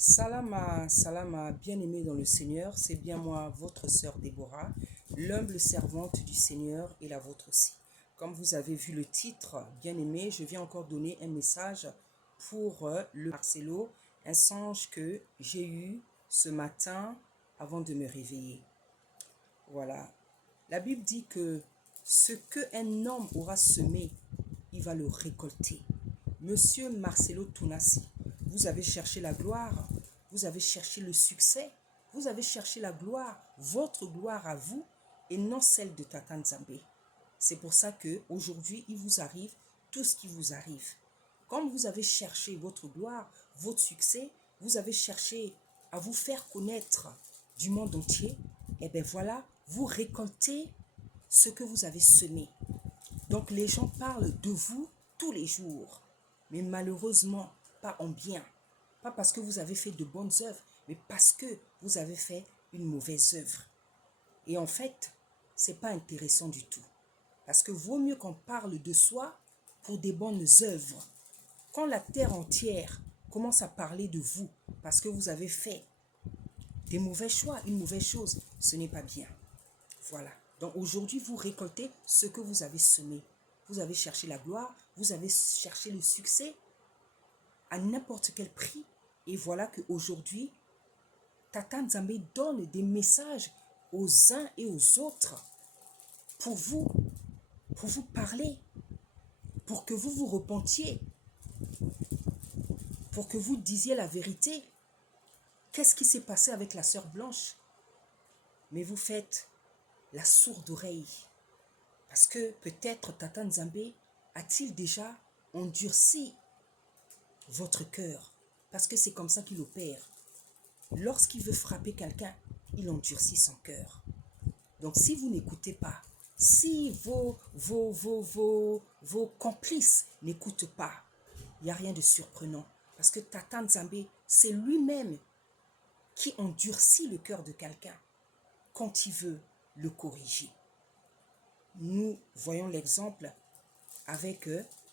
Salama, bien-aimé dans le Seigneur, c'est bien moi, votre sœur Déborah, l'humble servante du Seigneur et la vôtre aussi. Comme vous avez vu le titre, bien-aimé, je viens encore donner un message pour le Marcelo, un songe que j'ai eu ce matin avant de me réveiller. Voilà. La Bible dit que ce qu'un homme aura semé, il va le récolter. Monsieur Marcelo Tounassi, vous avez cherché la gloire, vous avez cherché le succès, vous avez cherché la gloire, votre gloire à vous et non celle de Tata Nzambe. C'est pour ça qu'aujourd'hui, il vous arrive tout ce qui vous arrive. Comme vous avez cherché votre gloire, votre succès, vous avez cherché à vous faire connaître du monde entier, et bien voilà, vous récoltez ce que vous avez semé. Donc les gens parlent de vous tous les jours, mais malheureusement pas en bien. Pas parce que vous avez fait de bonnes œuvres, mais parce que vous avez fait une mauvaise œuvre. Et en fait, ce n'est pas intéressant du tout. Parce que vaut mieux qu'on parle de soi pour des bonnes œuvres. Quand la terre entière commence à parler de vous parce que vous avez fait des mauvais choix, une mauvaise chose, ce n'est pas bien. Voilà. Donc aujourd'hui, vous récoltez ce que vous avez semé. Vous avez cherché la gloire, vous avez cherché le succès à n'importe quel prix. Et voilà qu'aujourd'hui, Tata Nzambe donne des messages aux uns et aux autres pour vous parler, pour que vous vous repentiez, pour que vous disiez la vérité. Qu'est-ce qui s'est passé avec la sœur Blanche? Mais vous faites la sourde oreille. Parce que peut-être Tata Nzambe a-t-il déjà endurci votre cœur? Parce que c'est comme ça qu'il opère. Lorsqu'il veut frapper quelqu'un, il endurcit son cœur. Donc si vous n'écoutez pas, si vos complices n'écoutent pas, il n'y a rien de surprenant. Parce que Tata Nzambe, c'est lui-même qui endurcit le cœur de quelqu'un quand il veut le corriger. Nous voyons l'exemple avec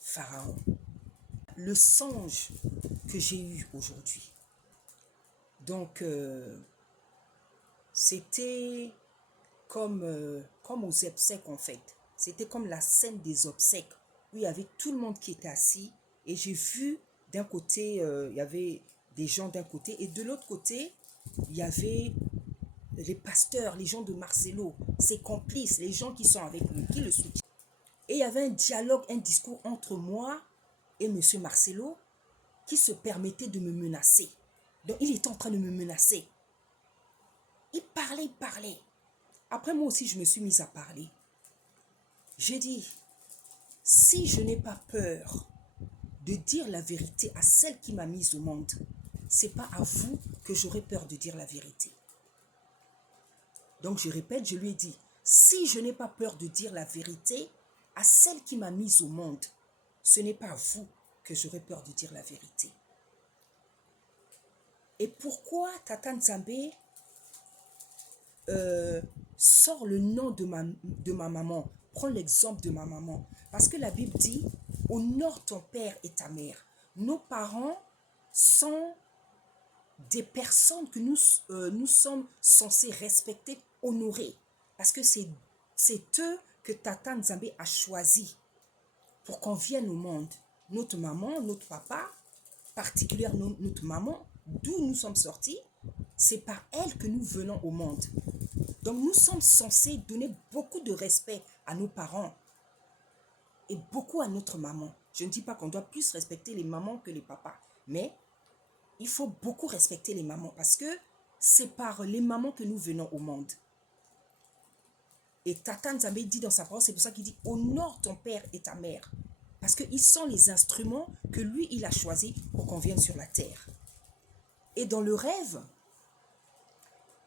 Pharaon. Le songe que j'ai eu aujourd'hui. Donc, c'était comme aux obsèques en fait. C'était comme la scène des obsèques où il y avait tout le monde qui était assis et j'ai vu d'un côté, il y avait des gens d'un côté et de l'autre côté, il y avait les pasteurs, les gens de Marcelo, ses complices, les gens qui sont avec lui, qui le soutiennent. Et il y avait un dialogue, un discours entre moi et M. Marcelo qui se permettait de me menacer. Donc il était en train de me menacer. Il parlait. Après moi aussi, je me suis mise à parler. J'ai dit, si je n'ai pas peur de dire la vérité à celle qui m'a mise au monde, c'est pas à vous que j'aurais peur de dire la vérité. Donc je répète, je lui ai dit, si je n'ai pas peur de dire la vérité à celle qui m'a mise au monde, ce n'est pas à vous que j'aurais peur de dire la vérité. Et pourquoi Tata Nzambe sort le nom de ma maman? Prends l'exemple de ma maman. Parce que la Bible dit, honore ton père et ta mère. Nos parents sont des personnes que nous sommes censés respecter, honorer. Parce que c'est eux que Tata Nzambe a choisi pour qu'on vienne au monde. Notre maman, notre papa, particulièrement notre maman, d'où nous sommes sortis, c'est par elle que nous venons au monde. Donc nous sommes censés donner beaucoup de respect à nos parents et beaucoup à notre maman. Je ne dis pas qu'on doit plus respecter les mamans que les papas, mais il faut beaucoup respecter les mamans parce que c'est par les mamans que nous venons au monde. Et Tata Nzambe dit dans sa parole, c'est pour ça qu'il dit honore ton père et ta mère. Parce qu'ils sont les instruments que lui, il a choisis pour qu'on vienne sur la terre. Et dans le rêve,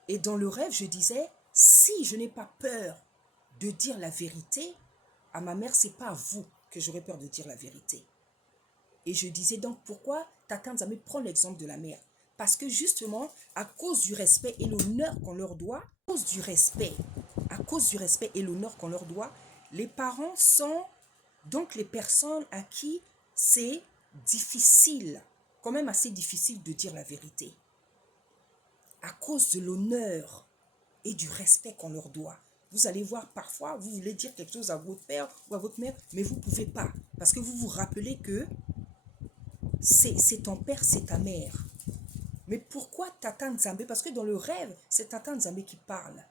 je disais, si je n'ai pas peur de dire la vérité à ma mère, c'est pas à vous que j'aurais peur de dire la vérité. Et je disais donc pourquoi Tata Nzambe prend l'exemple de la mère. Parce que justement, à cause du respect et l'honneur qu'on leur doit, à cause du respect et l'honneur qu'on leur doit, les parents sont donc les personnes à qui c'est difficile quand même assez difficile de dire la vérité. À cause de l'honneur et du respect qu'on leur doit. Vous allez voir, parfois, vous voulez dire quelque chose à votre père ou à votre mère, mais vous ne pouvez pas. Parce que vous vous rappelez que c'est ton père, c'est ta mère. Mais pourquoi Tata Nzambe? Parce que dans le rêve, c'est Tata Nzambe qui parle.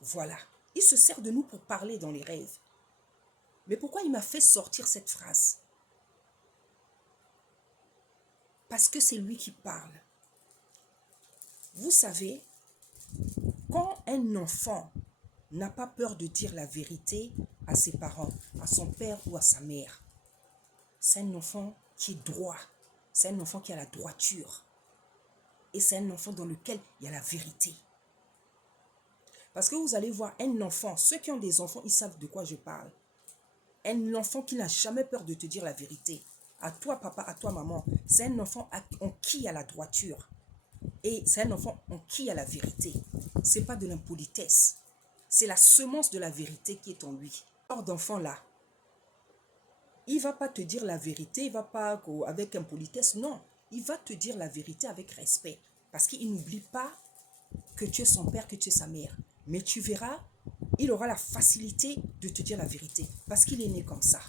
Voilà. Il se sert de nous pour parler dans les rêves. Mais pourquoi il m'a fait sortir cette phrase? Parce que c'est lui qui parle. Vous savez, quand un enfant n'a pas peur de dire la vérité à ses parents, à son père ou à sa mère, c'est un enfant qui est droit. C'est un enfant qui a la droiture. Et c'est un enfant dans lequel il y a la vérité. Parce que vous allez voir un enfant, ceux qui ont des enfants, ils savent de quoi je parle. Un enfant qui n'a jamais peur de te dire la vérité. À toi, papa, à toi, maman. C'est un enfant en qui il y a la droiture. Et c'est un enfant en qui il y a la vérité. Ce n'est pas de l'impolitesse. C'est la semence de la vérité qui est en lui. Hors d'enfant-là, il ne va pas te dire la vérité, il ne va pas avec impolitesse. Non, il va te dire la vérité avec respect. Parce qu'il n'oublie pas que tu es son père, que tu es sa mère. Mais tu verras, il aura la facilité de te dire la vérité. Parce qu'il est né comme ça.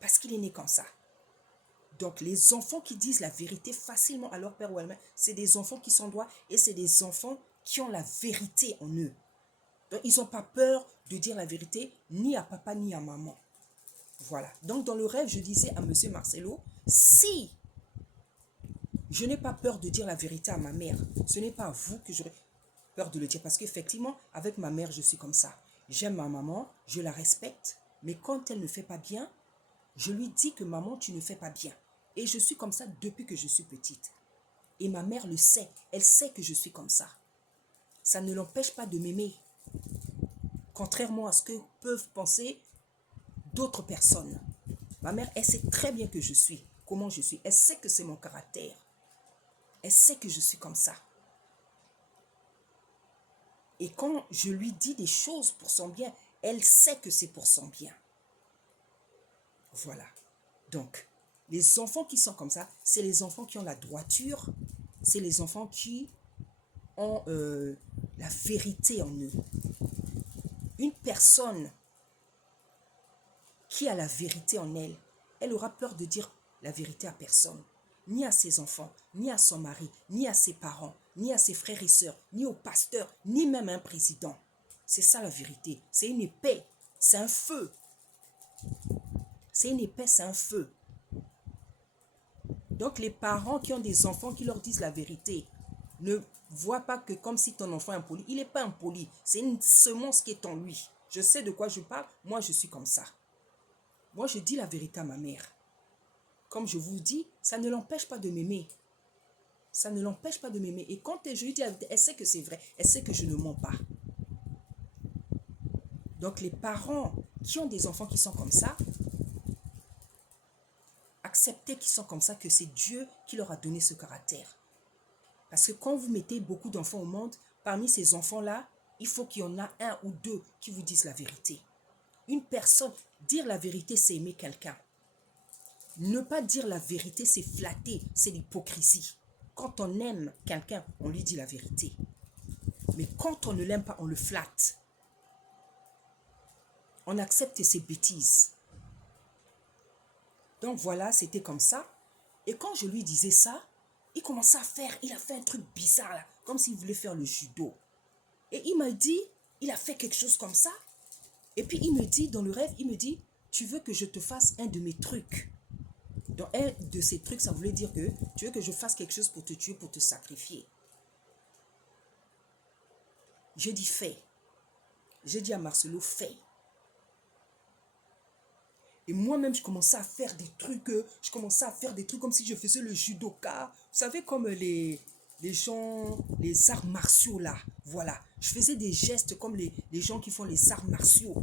Parce qu'il est né comme ça. Donc, les enfants qui disent la vérité facilement à leur père ou à leur mère, c'est des enfants qui sont droits et c'est des enfants qui ont la vérité en eux. Donc, ils n'ont pas peur de dire la vérité ni à papa ni à maman. Voilà. Donc, dans le rêve, je disais à monsieur Marcelo, si je n'ai pas peur de dire la vérité à ma mère, ce n'est pas à vous que j'aurais peur de le dire. Parce qu'effectivement, avec ma mère, je suis comme ça. J'aime ma maman, je la respecte, mais quand elle ne fait pas bien, je lui dis que maman, tu ne fais pas bien. Et je suis comme ça depuis que je suis petite. Et ma mère le sait. Elle sait que je suis comme ça. Ça ne l'empêche pas de m'aimer. Contrairement à ce que peuvent penser d'autres personnes. Ma mère, elle sait très bien que je suis, comment je suis. Elle sait que c'est mon caractère. Elle sait que je suis comme ça. Et quand je lui dis des choses pour son bien, elle sait que c'est pour son bien. Voilà. Donc, les enfants qui sont comme ça, c'est les enfants qui ont la droiture, c'est les enfants qui ont la vérité en eux. Une personne qui a la vérité en elle, elle aura peur de dire la vérité à personne. Ni à ses enfants, ni à son mari, ni à ses parents, ni à ses frères et sœurs, ni au pasteur, ni même à un président. C'est ça la vérité. C'est une épée, c'est un feu. C'est une épée, c'est un feu. Donc les parents qui ont des enfants qui leur disent la vérité ne voient pas que comme si ton enfant est impoli. Il n'est pas impoli, c'est une semence qui est en lui. Je sais de quoi je parle, moi je suis comme ça. Moi je dis la vérité à ma mère. Comme je vous dis, ça ne l'empêche pas de m'aimer. Ça ne l'empêche pas de m'aimer. Et quand je lui dis la vérité, elle sait que c'est vrai, elle sait que je ne mens pas. Donc les parents qui ont des enfants qui sont comme ça, acceptez qu'ils sont comme ça, que c'est Dieu qui leur a donné ce caractère. Parce que quand vous mettez beaucoup d'enfants au monde, parmi ces enfants-là, il faut qu'il y en a un ou deux qui vous disent la vérité. Une personne, dire la vérité, c'est aimer quelqu'un. Ne pas dire la vérité, c'est flatter, c'est l'hypocrisie. Quand on aime quelqu'un, on lui dit la vérité. Mais quand on ne l'aime pas, on le flatte. On accepte ses bêtises. Donc voilà, c'était comme ça. Et quand je lui disais ça, il commençait à faire, il a fait un truc bizarre là, comme s'il voulait faire le judo. Et il m'a dit, il a fait quelque chose comme ça. Et puis il me dit, dans le rêve, il me dit, tu veux que je te fasse un de mes trucs. Dans un de ces trucs, ça voulait dire que tu veux que je fasse quelque chose pour te tuer, pour te sacrifier. Je dis fais. Je dis à Marcelo, fais. Et moi-même, je commençais à faire des trucs, comme si je faisais le judoka. Vous savez, comme les gens, les arts martiaux là. Voilà. Je faisais des gestes comme les gens qui font les arts martiaux.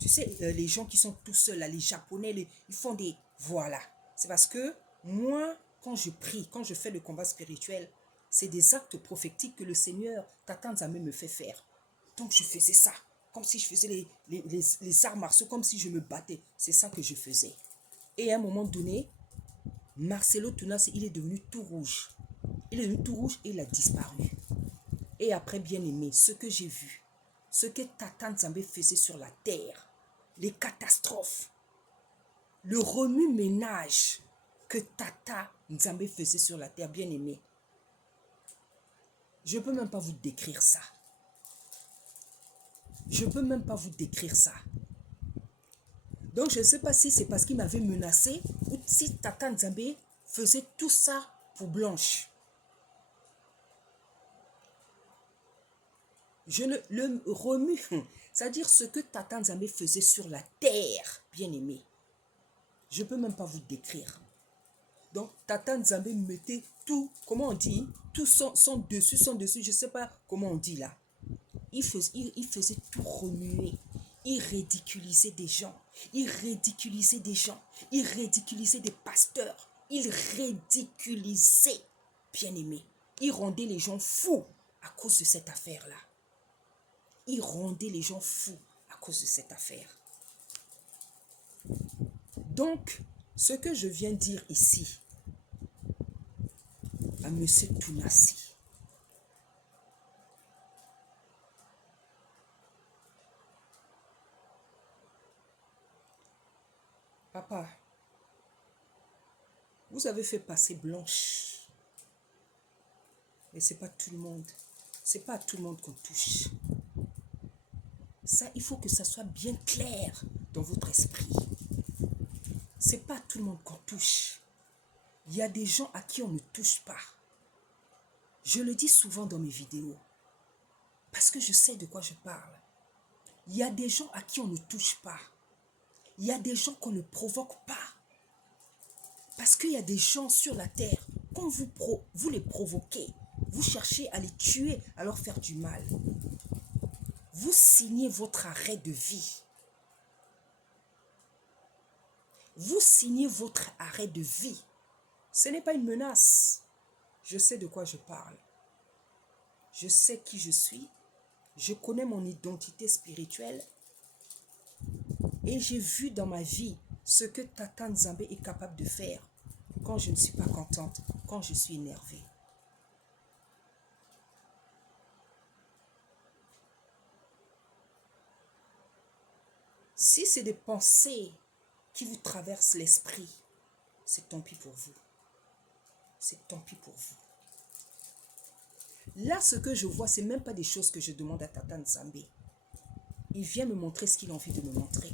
Tu sais, les gens qui sont tout seuls là, les Japonais, ils font des... Voilà. C'est parce que moi, quand je prie, quand je fais le combat spirituel, c'est des actes prophétiques que le Seigneur, Tata Nzambe, me fait faire. Donc je faisais ça. Comme si je faisais les arts martiaux, comme si je me battais. C'est ça que je faisais. Et à un moment donné, Marcelo Tunas, il est devenu tout rouge. Il est devenu tout rouge et il a disparu. Et après, bien aimé, ce que j'ai vu, ce que Tata Nzambe faisait sur la terre, les catastrophes, le remue-ménage que Tata Nzambe faisait sur la terre, bien aimé. Je ne peux même pas vous décrire ça. Je ne peux même pas vous décrire ça. Donc, je ne sais pas si c'est parce qu'il m'avait menacé ou si Tata Nzambe faisait tout ça pour Blanche. Je ne le remue, c'est-à-dire ce que Tata Nzambe faisait sur la terre, bien aimé. Je ne peux même pas vous décrire. Donc, Tata Nzambe mettait tout, comment on dit, tout son dessus, je ne sais pas comment on dit là. Il faisait tout remuer. Il ridiculisait des gens. Il ridiculisait des gens. Il ridiculisait des pasteurs. Il ridiculisait, bien aimé. Il rendait les gens fous à cause de cette affaire-là. Il rendait les gens fous à cause de cette affaire. Donc, ce que je viens dire ici à M. Tounassi, papa, vous avez fait passer Blanche. Mais ce n'est pas tout le monde. Ce n'est pas à tout le monde qu'on touche. Ça, il faut que ça soit bien clair dans votre esprit. Ce n'est pas à tout le monde qu'on touche. Il y a des gens à qui on ne touche pas. Je le dis souvent dans mes vidéos. Parce que je sais de quoi je parle. Il y a des gens à qui on ne touche pas. Il y a des gens qu'on ne provoque pas. Parce qu'il y a des gens sur la terre, quand vous les provoquez, vous cherchez à les tuer, à leur faire du mal. Vous signez votre arrêt de vie. Vous signez votre arrêt de vie. Ce n'est pas une menace. Je sais de quoi je parle. Je sais qui je suis. Je connais mon identité spirituelle. Et j'ai vu dans ma vie ce que Tata Nzambe est capable de faire quand je ne suis pas contente, quand je suis énervée. Si c'est des pensées qui vous traversent l'esprit, c'est tant pis pour vous. C'est tant pis pour vous. Là, ce que je vois, ce n'est même pas des choses que je demande à Tata Nzambe. Il vient me montrer ce qu'il a envie de me montrer.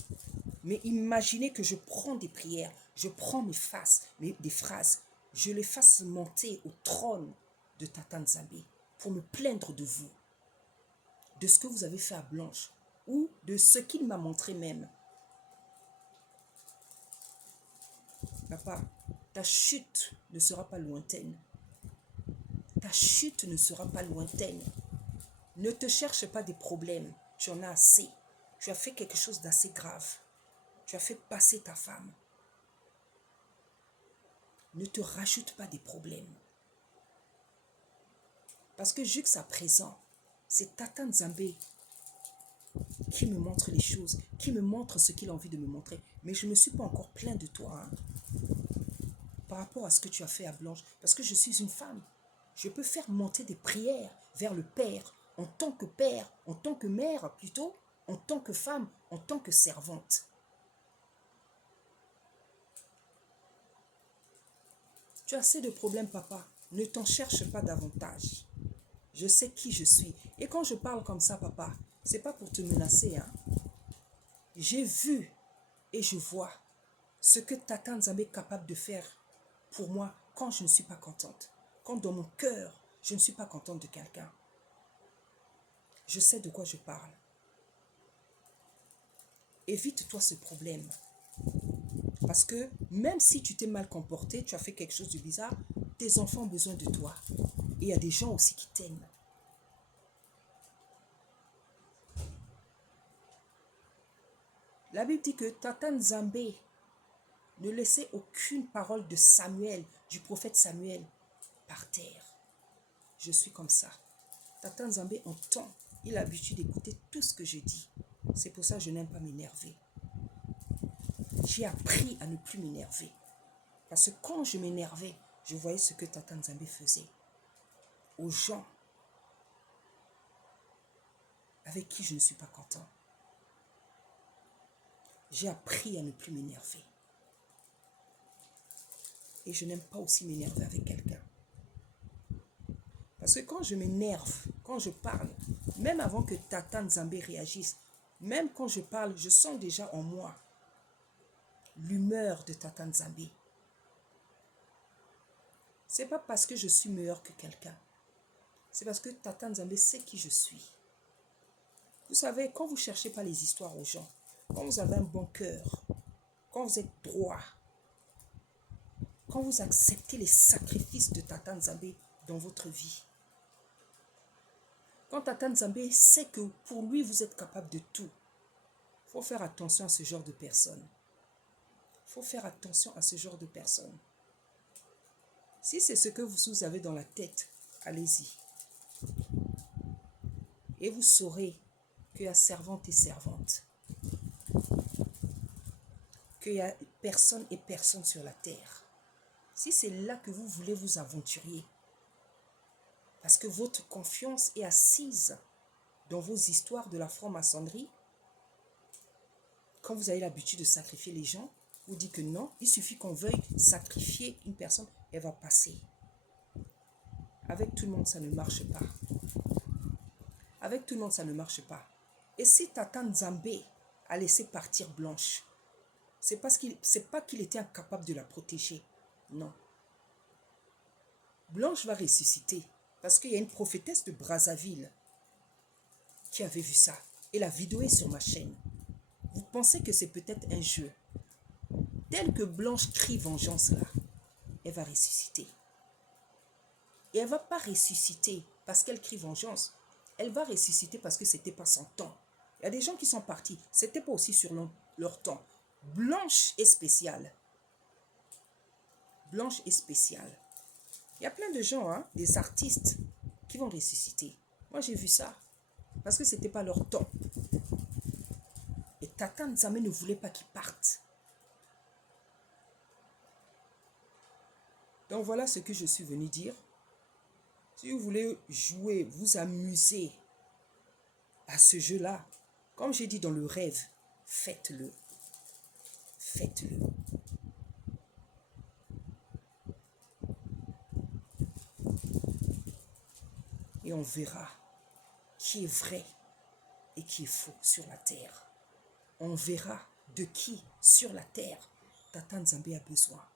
Mais imaginez que je prends des prières, je prends des phrases, je les fasse monter au trône de Tata Nzambe pour me plaindre de vous, de ce que vous avez fait à Blanche ou de ce qu'il m'a montré même. Papa, ta chute ne sera pas lointaine. Ta chute ne sera pas lointaine. Ne te cherche pas des problèmes. Tu en as assez. Tu as fait quelque chose d'assez grave. Tu as fait passer ta femme. Ne te rajoute pas des problèmes. Parce que jusqu'à présent, c'est Tata Nzambe qui me montre les choses, qui me montre ce qu'il a envie de me montrer. Mais je ne me suis pas encore plaint de toi par rapport à ce que tu as fait à Blanche. Parce que je suis une femme. Je peux faire monter des prières vers le Père, en tant que père, en tant que mère plutôt, en tant que femme, en tant que servante. Tu as assez de problèmes, papa. Ne t'en cherche pas davantage. Je sais qui je suis. Et quand je parle comme ça, papa, c'est pas pour te menacer. J'ai vu et je vois ce que Tata Nzambe est capable de faire pour moi quand je ne suis pas contente. Quand dans mon cœur, je ne suis pas contente de quelqu'un. Je sais de quoi je parle. Évite-toi ce problème. Parce que même si tu t'es mal comporté, tu as fait quelque chose de bizarre, tes enfants ont besoin de toi. Et il y a des gens aussi qui t'aiment. La Bible dit que Tata Nzambe ne laissait aucune parole de Samuel, du prophète Samuel, par terre. Je suis comme ça. Tata Nzambe entend. Il a l'habitude d'écouter tout ce que je dis. C'est pour ça que je n'aime pas m'énerver. J'ai appris à ne plus m'énerver. Parce que quand je m'énervais, je voyais ce que Tata Nzambe faisait aux gens avec qui je ne suis pas content. J'ai appris à ne plus m'énerver. Et je n'aime pas aussi m'énerver avec quelqu'un. Parce que quand je m'énerve, quand je parle, même avant que Tata Nzambe réagisse, même quand je parle, je sens déjà en moi l'humeur de Tata Nzambe. Ce n'est pas parce que je suis meilleur que quelqu'un. C'est parce que Tata Nzambe sait qui je suis. Vous savez, quand vous ne cherchez pas les histoires aux gens, quand vous avez un bon cœur, quand vous êtes droit, quand vous acceptez les sacrifices de Tata Nzambe dans votre vie, quand Tata Nzambe sait que pour lui, vous êtes capable de tout, il faut faire attention à ce genre de personnes. Il faut faire attention à ce genre de personnes. Si c'est ce que vous avez dans la tête, allez-y. Et vous saurez qu'il y a servante et servante. Qu'il y a personne et personne sur la terre. Si c'est là que vous voulez vous aventurer, parce que votre confiance est assise dans vos histoires de la franc-maçonnerie, quand vous avez l'habitude de sacrifier les gens, vous dites que non, il suffit qu'on veuille sacrifier une personne, elle va passer. Avec tout le monde, ça ne marche pas. Avec tout le monde, ça ne marche pas. Et si Tata Nzambe a laissé partir Blanche, c'est pas qu'il était incapable de la protéger. Non. Blanche va ressusciter. Parce qu'il y a une prophétesse de Brazzaville qui avait vu ça. Et la vidéo est sur ma chaîne. Vous pensez que c'est peut-être un jeu. Tel que Blanche crie vengeance là, elle va ressusciter. Et elle ne va pas ressusciter parce qu'elle crie vengeance. Elle va ressusciter parce que ce n'était pas son temps. Il y a des gens qui sont partis. Ce n'était pas aussi sur leur temps. Blanche est spéciale. Blanche est spéciale. Il y a plein de gens, hein, des artistes qui vont ressusciter. Moi, j'ai vu ça. Parce que ce n'était pas leur temps. Et Tata Nzambe ne voulait pas qu'ils partent. Donc voilà ce que je suis venu dire. Si vous voulez jouer, vous amuser à ce jeu-là, comme j'ai dit dans le rêve, faites-le. Faites-le. Et on verra qui est vrai et qui est faux sur la terre. On verra de qui sur la terre Tata Nzambe a besoin.